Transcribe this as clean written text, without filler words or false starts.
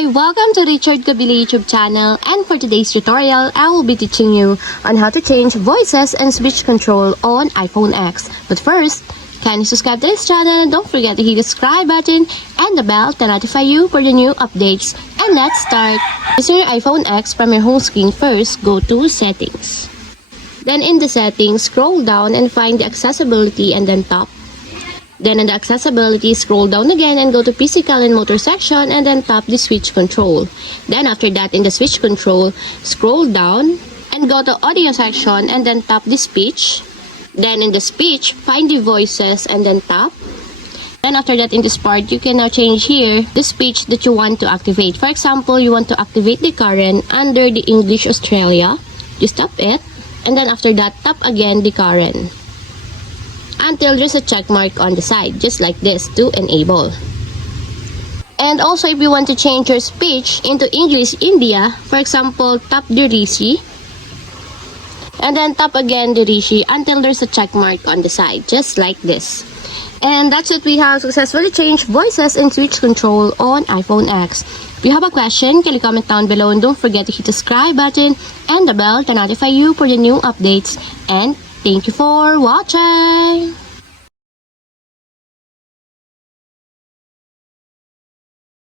Hi! Welcome to Richard Kabili YouTube channel, and for today's tutorial, I will be teaching you on how to change voices and speech control on iPhone X. But first, can you subscribe to this channel? Don't forget to hit the subscribe button and the bell to notify you for the new updates. And let's start! Using your iPhone X from your home screen, first go to Settings. Then in the settings, scroll down and find the accessibility and then tap. Then in the accessibility, scroll down again and go to physical and motor section and then tap the switch control. Then after that, in the switch control, scroll down and go to audio section and then tap the speech. Then in the speech, find the voices and then tap. Then after that, in this part, you can now change here the speech that you want to activate. For example, you want to activate the current under the English Australia. Just tap it. And then after that, tap again the current until there's a check mark on the side, just like this, to enable. And also, if you want to change your speech into English India, for example, tap the Rishi and then tap again the Rishi until there's a check mark on the side, just like this. And that's it. We have successfully changed voices and switch control on iPhone X. If you have a question, can you comment down below, and don't forget to hit the subscribe button and the bell to notify you for the new updates. And thank you for watching!